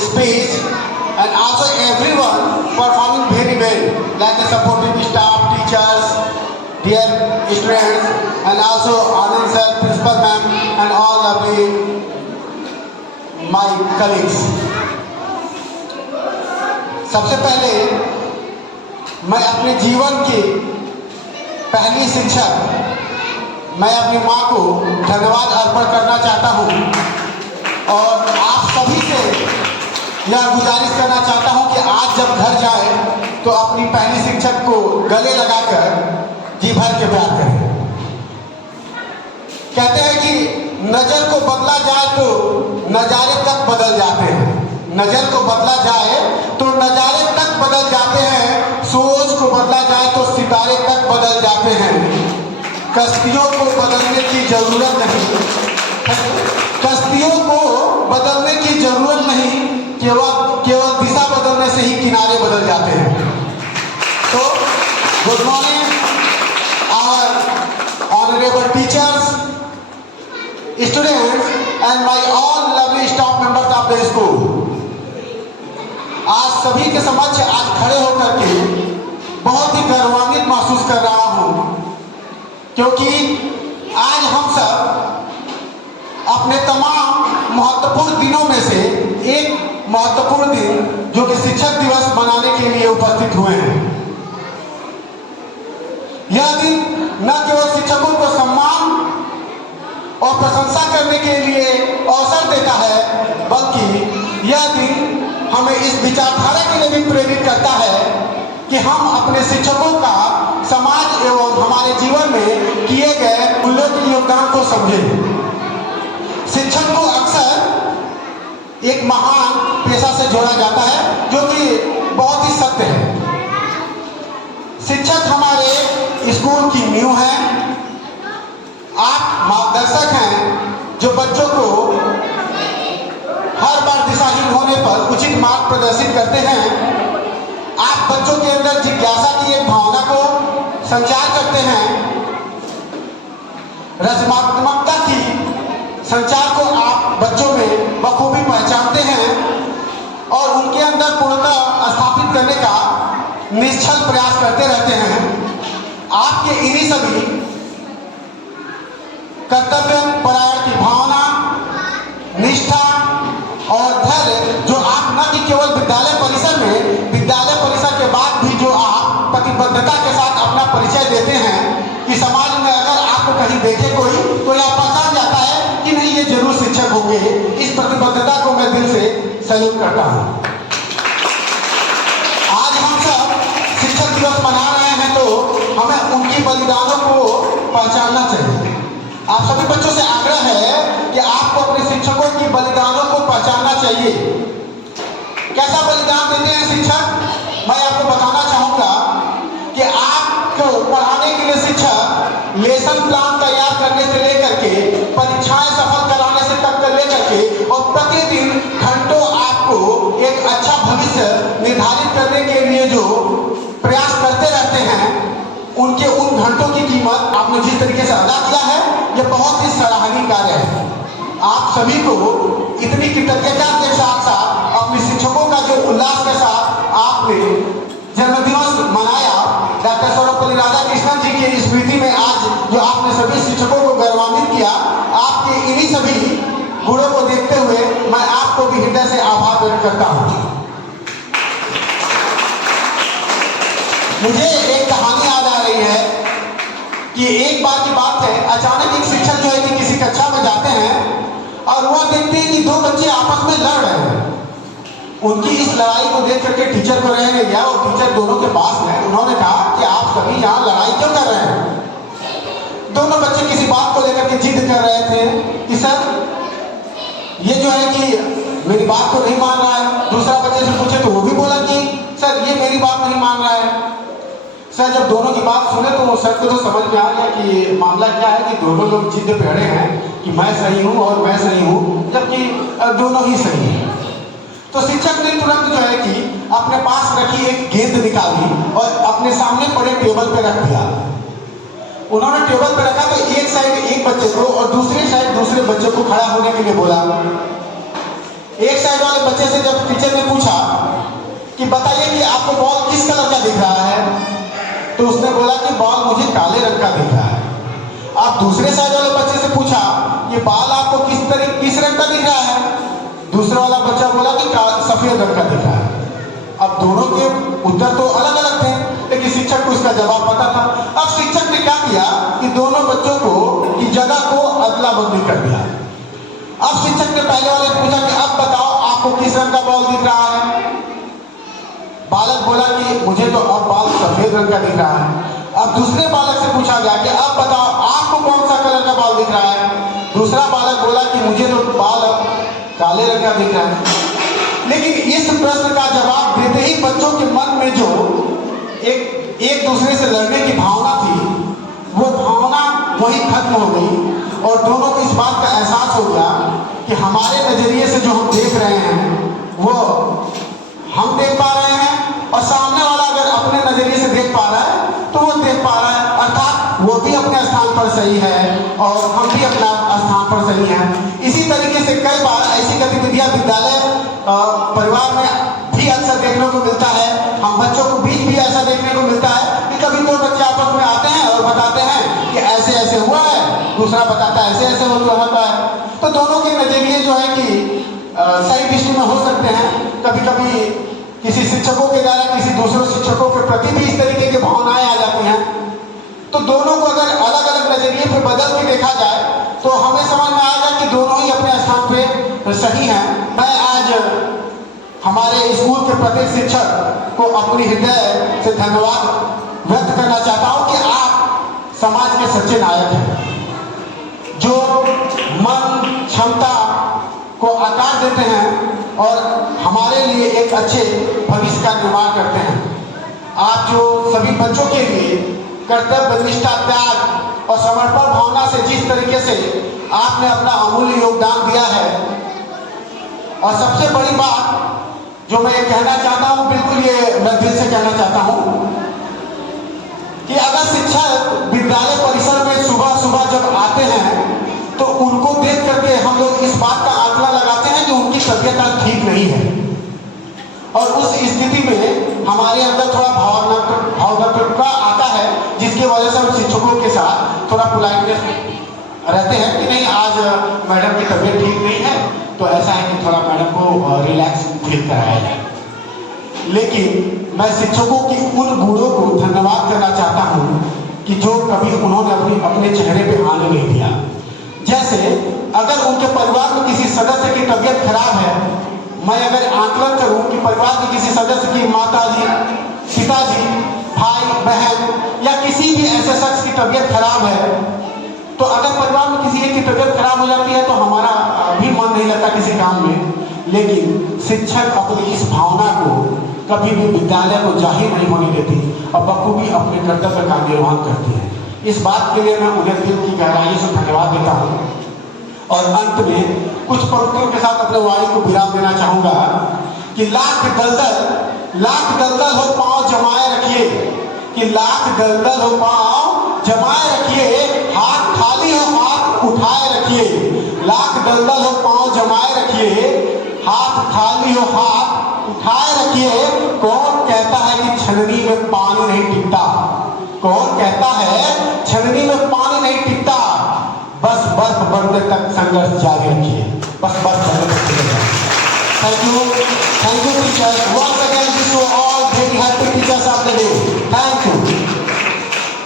speech, and also everyone performing very well, like the supporting staff, teachers, dear students, and also Anand sir, principal ma'am, and all lovely my colleagues. सबसे पहले मैं अपने जीवन की पहली शिक्षा मैं अपनी माँ को धन्यवाद अर्पण करना चाहता हूँ और आप सभी से यह गुजारिश करना चाहता हूँ कि आज जब घर जाए तो अपनी पहली शिक्षक को गले लगाकर जी भर के प्यार करें। कहते हैं कि नजर को बदला जाए तो नजारे तक बदल जाते हैं, नजर को बदला जाए तो नजारे तक बदल जाते हैं, सोच को बदला जाए तो सितारे तक बदल जाते हैं। कश्तियों को बदलने की जरूरत नहीं, कश्तियों को बदलने की जरूरत नहीं, केवल दिशा बदलने से ही किनारे बदल जाते हैं। तो good morning our honourable teachers, students and my all lovely staff members of the school. आज सभी के समक्ष आज खड़े होकर के बहुत ही गौरवान्वित महसूस कर रहा हूं, क्योंकि आज हम सब अपने तमाम महत्वपूर्ण दिनों में से एक महत्वपूर्ण दिन जो कि शिक्षक दिवस मनाने के लिए उपस्थित हुए हैं। यह दिन न केवल शिक्षकों को सम्मान और प्रशंसा करने के लिए अवसर देता है, बल्कि यह दिन हमें इस विचारधारा के लिए भी प्रेरित करता है कि हम अपने शिक्षकों का समाज एवं हमारे जीवन में किए गए उल्लेखनीय योगदान को समझें। शिक्षक को अक्सर एक महान पेशा से जोड़ा जाता है, जो कि बहुत ही सत्य है। शिक्षक हमारे स्कूल की नींव है। आप मार्गदर्शक हैं जो बच्चों को हर बार दिशाहीन होने पर उचित मार्ग प्रदर्शित करते हैं। आप बच्चों के अंदर जिज्ञासा की एक भावना को संचार करते हैं। रचनात्मकता की संचार को आप बच्चों में बखूबी पहचानते हैं और उनके अंदर पूर्णतः स्थापित करने का निश्चल प्रयास करते रहते हैं। आपके इन्हीं सभी कर्तव्य परायण की भावना, निष्ठा और धैर्य जो आप न कि केवल विद्यालय परिसर में, विद्यालय परिसर के बाद भी जो आप प्रतिबद्धता के साथ अपना परिचय देते हैं कि समाज में अगर आपको कहीं देखे कोई तो यह पहचान जाता है कि नहीं, ये जरूर शिक्षक होंगे। इस प्रतिबद्धता को मैं दिल से सैल्यूट करता हूँ। आज हम सब शिक्षक दिवस मना रहे हैं तो हमें उनकी बलिदानों को पहचानना चाहिए। आप सभी बच्चों से आग्रह है कि आपको अपने शिक्षकों की बलिदानों को पहचानना चाहिए। कैसा बलिदान देते हैं शिक्षक, मैं आपको बताना चाहूंगा कि आपको पढ़ाने के लिए शिक्षक लेसन प्लान तैयार करने से लेकर के परीक्षाएं सफल कराने से तक कर लेकर के और प्रतिदिन घंटों आपको एक अच्छा भविष्य निर्धारित करने के लिए जो प्रयास करते रहते हैं, उनके उन घंटों की कीमत आपने जिस तरीके से अदा किया है, यह बहुत ही सराहनीय कार्य है। आप सभी को इतनी कृतज्ञता के साथ साथ अपने शिक्षकों का जो उल्लास के साथ आपने जन्मदिवस मनाया, डॉक्टर सर्वपल्ली राधाकृष्णन जी की स्मृति में आज जो आपने सभी शिक्षकों को गौरवान्वित किया, आपके इन्हीं सभी गुणों को देखते हुए मैं आपको भी हृदय से आभार व्यक्त करता हूँ। मुझे एक कहानी याद आ रही है कि एक बार की बात है, अचानक एक शिक्षक जो है कि किसी कक्षा में जाते हैं और वह देखते हैं कि दो बच्चे आपस में लड़ रहे हैं। उनकी इस लड़ाई को देख करके टीचर को रहने गया और टीचर दोनों के पास गए। उन्होंने कहा कि आप सभी यहाँ लड़ाई क्यों कर रहे हैं? दोनों बच्चे किसी बात को लेकर के जिद कर रहे थे कि सर ये जो है कि मेरी बात को नहीं मान रहा है। दूसरा बच्चे से पूछे तो वो भी बोला कि सर ये मेरी बात नहीं मान रहा है। सर जब दोनों की बात सुने तो सर को तो समझ में आ गया कि ये मामला क्या है कि दोनों लोग जिद पे अड़े हैं कि मैं सही हूँ और मैं सही हूँ, जबकि दोनों ही सही हैं। तो शिक्षक ने तुरंत जो है कि अपने पास रखी एक गेंद निकाली और अपने सामने पड़े टेबल पे रख दिया। उन्होंने टेबल पे रखा तो एक साइड एक बच्चे को और दूसरी साइड दूसरे बच्चे को खड़ा होने के लिए बोला। एक साइड वाले बच्चे से जब टीचर ने पूछा कि बताइए कि आपको बॉल किस कलर का दिख रहा है, तो उसने बोला कि बॉल मुझे काले रंग का दिख रहा है। अब दूसरे साइड वाले बच्चे से पूछा कि बॉल आपको किस रंग का दिख रहा है, दूसरा वाला बच्चा बोला कि सफेद रंग का दिख रहा है। अब दोनों के उत्तर तो अलग अलग थे, लेकिन शिक्षक को इसका जवाब पता था। अब शिक्षक ने क्या किया कि दोनों बच्चों को की जगह को अदला बदली कर दिया। अब शिक्षक ने पहले वाले से पूछा कि अब बताओ आपको किस रंग का बॉल दिख रहा है। बालक बोला कि मुझे तो अब बॉल सफेद रंग का दिख रहा है। अब दूसरे बालक से पूछा गया कि अब बताओ आपको कौन सा कलर का बॉल दिख रहा है। दूसरा बालक बोला कि मुझे तो बॉल अब काले रंग का दिख रहा है। लेकिन इस प्रश्न का जवाब देते ही बच्चों के मन में जो एक दूसरे से लड़ने की भावना थी, वो भावना वही खत्म हो गई और दोनों को इस बात का एहसास हो गया कि हमारे नजरिए से जो हम देख रहे हैं वो हम देख पा रहे हैं और सामने वाला अगर अपने नजरिए से देख पा रहा है तो वो देख पा रहा है, अर्थात वो भी अपने स्थान पर सही है और हम भी अपना स्थान पर सही हैं। इसी तरीके से कई बार ऐसी गतिविधियां विद्यालय परिवार में भी अक्सर देखने को मिलता है। हम बच्चों को बीच भी ऐसा देखने को मिलता है कि कभी दो बच्चे आपस में आते हैं और बताते हैं कि ऐसे ऐसे हुआ है, दूसरा बताता है ऐसे ऐसे होता है। तो दोनों के नजरिए जो है कि सही दृष्टि में हो सकते हैं। कभी कभी किसी शिक्षकों के द्वारा किसी दूसरे शिक्षकों के प्रति भी इस तरीके की भावनाएं आ जाती हैं। तो दोनों को अगर अलग अलग नजरिए पे बदल के देखा जाए तो हमें समझ में आएगा कि दोनों ही अपने स्थान पे सही हैं। मैं आज हमारे स्कूल के प्रत्येक शिक्षक को अपनी हृदय से धन्यवाद व्यक्त करना चाहता हूं कि आप समाज के सच्चे नायक हैं, जो मन क्षमता को आकार देते हैं और हमारे लिए एक अच्छे भविष्य का निर्माण करते हैं। आप जो सभी बच्चों के लिए कर्तव्य, निष्ठा, त्याग और समर्पण भावना से जिस तरीके से आपने अपना अमूल्य योगदान दिया है, और सबसे बड़ी बात जो मैं ये कहना चाहता हूँ, बिल्कुल ये मैं दिल से कहना चाहता हूँ कि अगर शिक्षक विद्यालय परिसर में सुबह सुबह जब आते हैं तो उनको देख करके हम लोग इस बात का आंकड़ा लगाते हैं कि उनकी तबीयत आज ठीक नहीं है, और उस स्थिति में हमारे अंदर थोड़ा भावनात्मकता आता है, जिसकी वजह से हम शिक्षकों के साथ थोड़ा पोलाइटनेस रहते हैं कि नहीं आज मैडम की तबीयत ठीक नहीं है तो ऐसा है कि थोड़ा मैडम को रिलैक्स फील कराया जाए। लेकिन मैं शिक्षकों की उन गुणों को धन्यवाद करना चाहता हूँ कि जो कभी उन्होंने अपने चेहरे पे आने नहीं दिया। जैसे अगर उनके परिवार में किसी सदस्य की तबीयत खराब है, मैं अगर आकलन करूं कि परिवार के किसी सदस्य की माताजी, पिताजी, भाई, बहन या किसी भी ऐसे शख्स की तबीयत खराब है, तो अगर परिवार में किसी एक की तबीयत खराब हो जाती है तो हमारा भी मन नहीं लगता किसी काम में। लेकिन शिक्षक अपनी इस भावना को कभी भी विद्यालय को जाहिर नहीं होने देती और बखूबी अपने कर्तव्य का निर्वहन करती है। इस बात के लिए मैं उन्हें दिल की गहराई से धन्यवाद देता हूँ और अंत में कुछ पंक्तियों के साथ अपने वाणी को विराम देना चाहूंगा कि लाख दलदल हो पांव जमाए रखिए, कि लाख दलदल हो पांव जमाए रखिए, हाथ खाली हो हाथ उठाए रखिए। लाख दलदल हो पांव जमाए रखिए, हाथ खाली हो हाथ उठाए रखिए। कौन कहता है कि छलनी में पानी नहीं टिकता? कौन कहता है छलनी में पानी नहीं टिकता? बस बर्फ बनने तक संघर्ष जारी रखिए, बस बनने तक। Thank you teacher.